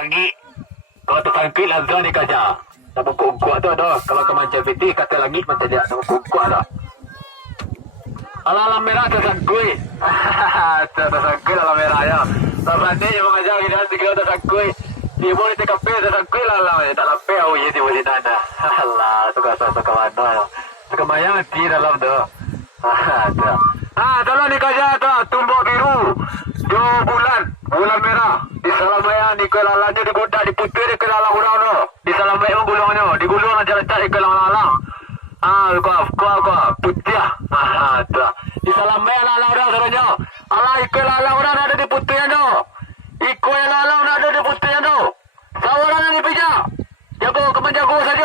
Pagi. Kalau tersangkit lah Zah ni kaja. Nama kuat tu ada. Kalau ke macam PT kata langit macam dia. Nama kuat dah. Alam merah tersangkut. Tersangkut alam merah ya. Sama ni yang mengajar kita tiga tersangkut. Dia boleh TKP tersangkut lah alam. Tak lampai oh ya dia boleh nanda. Allah suka mana. Suka mayang di dalam tu. Tolong ni kaja tu. Tumbuk biru. 2 bulan. Bulan merah. Di Salamaya ni ke lalanya digodak diputih di ke lalang orang tu. Di Salamaya menggulungnya. Digulung aja letak di ke lalang. Kau putih. Tu. Di Salamaya lalang orang sebenarnya. Alah ikut lalang orang ada di putihnya tu. Ikut yang lalang ada di putihnya tu. Sawaran yang dipijak. Jago kemen jago saja